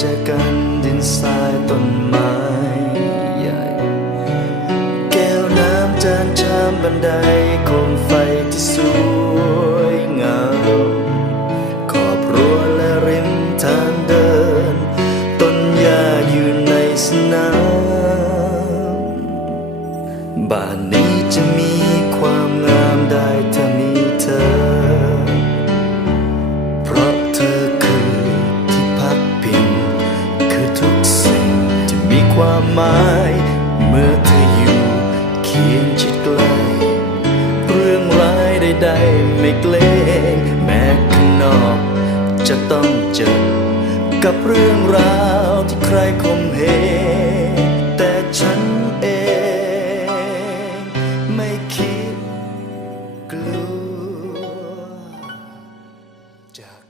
จอกันดินทรายต้นไม้ใหญ่ แก้วน้ำจานชามบันไดโคมไฟที่สวยงามขอบรั้วและริมทางเดิน ต้นหญ้าอยู่ในสนามบ้านนี้จะมีความงาม ความหมาย เมื่อเธออยู่เคียงชิดใกล้เรื่องร้ายใดๆไม่เกรงแม้ข้างนอก จะต้องเจอ กับเรื่องราวที่ใครคมเหงแต่ฉันเองไม่คิดกลัวจาก